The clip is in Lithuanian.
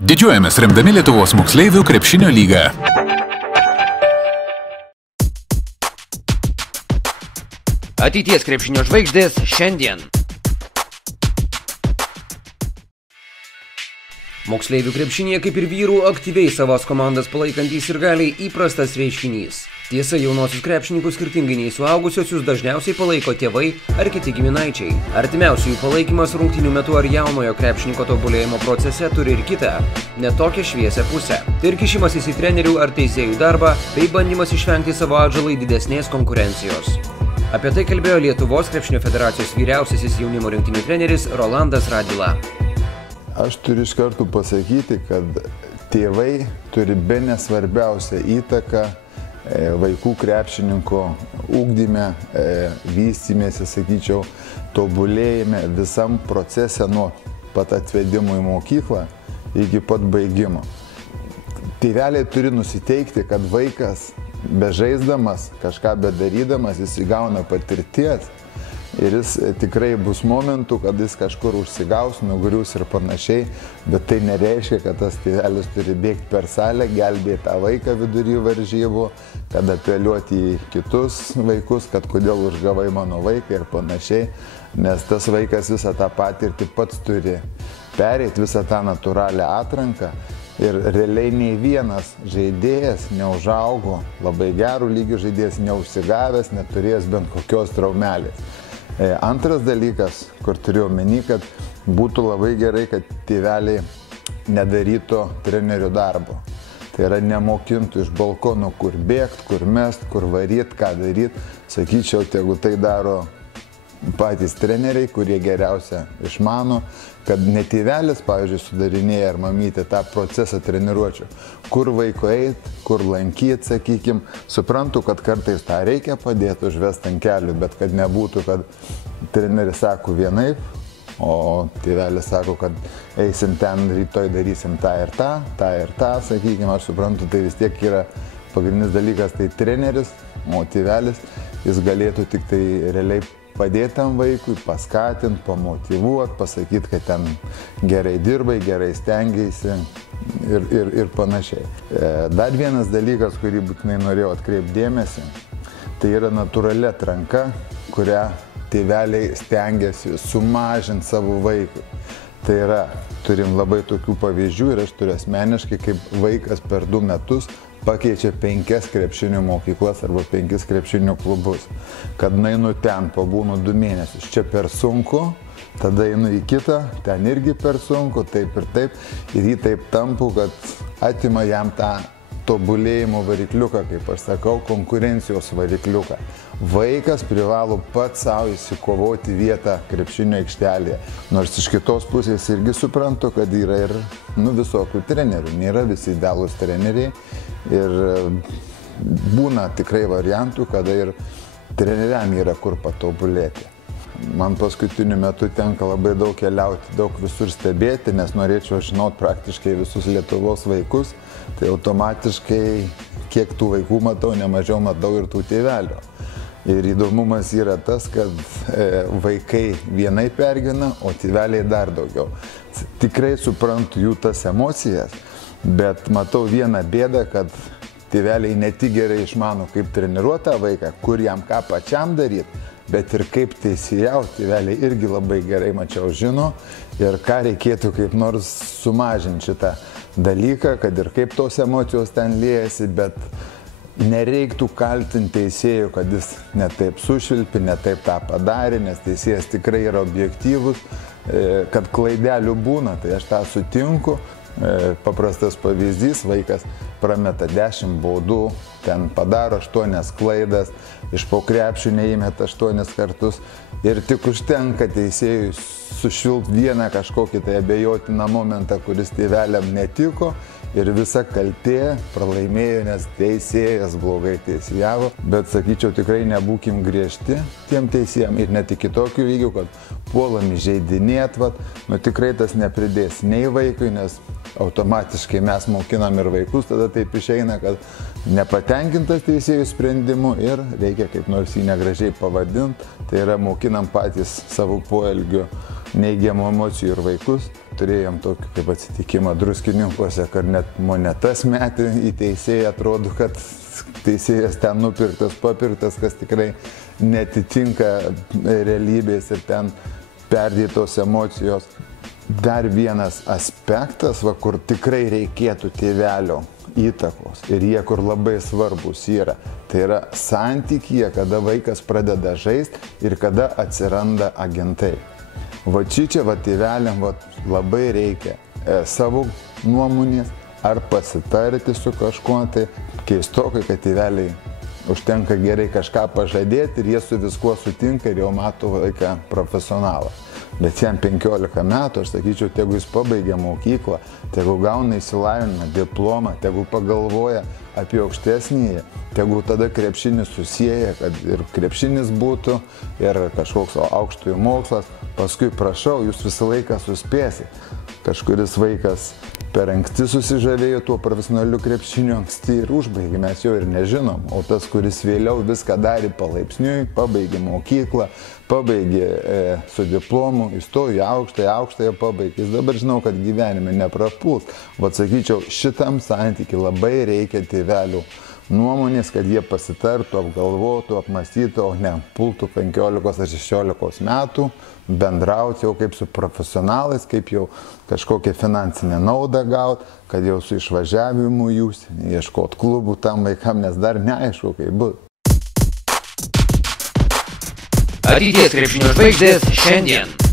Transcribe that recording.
Didžiuojamės remdami Lietuvos moksleivių krepšinio lygą. Ateities krepšinio žvaigždės šiandien. Moksleivių krepšinėje, kaip ir vyrų, aktyviai savas komandas palaikantys ir galiai įprastas reiškinys. Tiesa, jaunosius krepšininkus skirtingai nei suaugusiosius dažniausiai palaiko tėvai ar kiti giminaičiai. Artimiausiųjų palaikymas rungtynių metu ar jaunojo krepšininko tobulėjimo procese turi ir kitą, ne tokią šviesią pusę. Tai ir kišimasis į trenerių ar teisėjų darbą, bei bandymas išvengti savo atžalai didesnės konkurencijos. Apie tai kalbėjo Lietuvos krepšinio federacijos vyriausiasis jaunimo rinktinių treneris Rolandas Radvila. Aš turiu iš karto pasakyti, kad tėvai turi bene svarbiausią įtaką vaikų krepšininko ugdyme, vystymėse, sakyčiau, tobulėjime visam procese nuo pat atvedimo į mokyklą iki pat baigimo. Tėveliai turi nusiteikti, kad vaikas bežaisdamas, kažką bedarydamas, jis įgauna patirties ir jis tikrai bus momentų, kad jis kažkur užsigaus, nugrius ir panašiai, bet tai nereiškia, kad tas tėvelis turi bėgti per salę, gelbėti tą vaiką vidury varžybų, kad apeliuoti į kitus vaikus, kad kodėl užgavai mano vaiką ir panašiai, nes tas vaikas visą tą patirtį pats turi pereiti, visą tą natūralią atranką. Ir realiai nei vienas žaidėjas neužaugo, labai gerų lygių žaidėjas neužsigavęs, neturėjęs bent kokios traumelės. Antras dalykas, kur turiu omeny, kad būtų labai gerai, kad tėveliai nedarytų trenerių darbo. Tai yra nemokintų iš balkono, kur bėgti, kur mest, kur varyt, ką daryti. Sakyčiau, tegu tai daro patys treneriai, kurie geriausia išmano, kad ne tėvelis, pavyzdžiui, sudarinėja ar mamytė tą procesą treniruočių. Kur vaiko eiti, kur lankyti, sakykime. Suprantu, kad kartais tą reikia padėti, užvesti ant kelių, bet kad nebūtų, kad treneris sako vienaip, o tėvelis sako, kad eisim ten, rytoj darysim tą ir tą, sakykime, aš suprantu, tai vis tiek yra pagrindinis dalykas, tai treneris, o tėvelis, jis galėtų tik tai realiai padėti tam vaikui, paskatinti, pamotyvuoti, pasakyti, kad ten gerai dirbai, gerai stengiaisi ir panašiai. Dar vienas dalykas, kurį būtinai norėjau atkreipti dėmesį, tai yra natūrali atranka, kurią tėveliai stengiasi sumažinti savo vaikui. Tai yra, turim labai tokių pavyzdžių ir aš turiu asmeniškai, kaip vaikas per 2 metus pakeičia 5 krepšinio mokyklas arba 5 krepšinio klubus. Kad einu ten, pabūnu 2 mėnesius, čia per sunku, tada einu į kitą, ten irgi per sunku, taip ir taip. Ir jį taip tampu, kad atima jam tą tobulėjimo varikliuką, kaip aš sakau, konkurencijos varikliuką. Vaikas privalo pats savo įsikovoti vietą krepšinio aikštelėje. Nors iš kitos pusės irgi suprantu, kad yra ir visokių trenerių. Nėra visi idealūs treneriai ir būna tikrai variantų, kada ir treneriam yra kur patobulėti. Man paskutiniu metu tenka labai daug keliauti, daug visur stebėti, nes norėčiau žinoti praktiškai visus Lietuvos vaikus. Tai automatiškai, kiek tų vaikų matau, nemažiau matau ir tų tėvelių. Ir įdomumas yra tas, kad vaikai vienai pergyvena, o tėveliai dar daugiau. Tikrai suprantu jų tas emocijas, bet matau vieną bėdą, kad tėveliai ne tik gerai išmano, kaip treniruoti tą vaiką, kur jam ką pačiam daryti, bet ir kaip teisėjauti, tėveliai irgi labai gerai mačiau žino ir ką reikėtų kaip nors sumažinti šitą dalyką, kad ir kaip tos emocijos ten liejasi, bet nereiktų kaltinti teisėjų, kad jis netaip sušvilpė, netaip tą padarė, nes teisėjas tikrai yra objektyvus, kad klaidelių būna, tai aš tą sutinku. Paprastas pavyzdys, vaikas prameta 10 baudų, ten padaro 8 klaidas, iš po krepšių neįmeta 8 kartus ir tik užtenka teisėjui sušvilpti vieną kažkokį tai abejotiną momentą, kuris tėveliam netiko ir visa kaltė pralaimėjo, nes teisėjas blogai teisėjavo. Bet sakyčiau, tikrai nebūkim griežti tiem teisėjam ir net iki tokių lygių, kad puolam įžeidinėt, tikrai tas nepridės nei vaikui, nes automatiškai mes mokinam ir vaikus, tada taip išeina, kad nepatenkintas teisėjų sprendimu ir reikia kaip nors jį negražiai pavadinti, tai yra mokinam patys savo poelgių neigiamų emocijų ir vaikus. turėjom tokį kaip atsitikimą Druskininkuose, kad net monetas metė į teisėją, atrodo, kad teisėjas ten nupirktas, papirktas, kas tikrai netitinka realybės ir ten perdėtos emocijos. Dar vienas aspektas, kur tikrai reikėtų tėvelio įtakos ir jie kur labai svarbus yra, tai yra santykyje, kada vaikas pradeda žaisti ir kada atsiranda agentai. Va čia tėveliam labai reikia savo nuomonės ar pasitarti su kažkuo, tai keistokai, kad tėveliai užtenka gerai kažką pažadėti ir jie su viskuo sutinka ir jau mato vaiką profesionalą. Bet jam 15 metų, aš sakyčiau, tegu jis pabaigia mokyklą, tegu gauna išsilavinimą, diplomą, tegu pagalvoja apie aukštesnįjį, tegu tada krepšinis susieja, kad ir krepšinis būtų, ir kažkoks aukštojo mokslas. Paskui prašau, jūs visą laiką suspėsit. Kažkuris vaikas per anksti susižavėjo tuo profesionaliu krepšiniu, anksti ir užbaigė, mes jo ir nežinom. O tas, kuris vėliau viską darė palaipsniui, pabaigė mokyklą, pabaigė su diplomu, įstojo į aukštąją pabaigė. Jis dabar žinau, kad gyvenime neprapuls. Vat sakyčiau, šitam santykiui labai reikia tėvelių nuomonės, kad jie pasitartų, apgalvotų, apmąstytų, o ne pultų 15 ar 16 metų, bendrauti jau kaip su profesionalais, kaip jau kažkokią finansinę naudą gauti, kad jau su išvažiavimu jūs ieškot klubų tam vaikam, nes dar neaišku, kaip bus. Ateities krepšinio žvaigždės šiandien.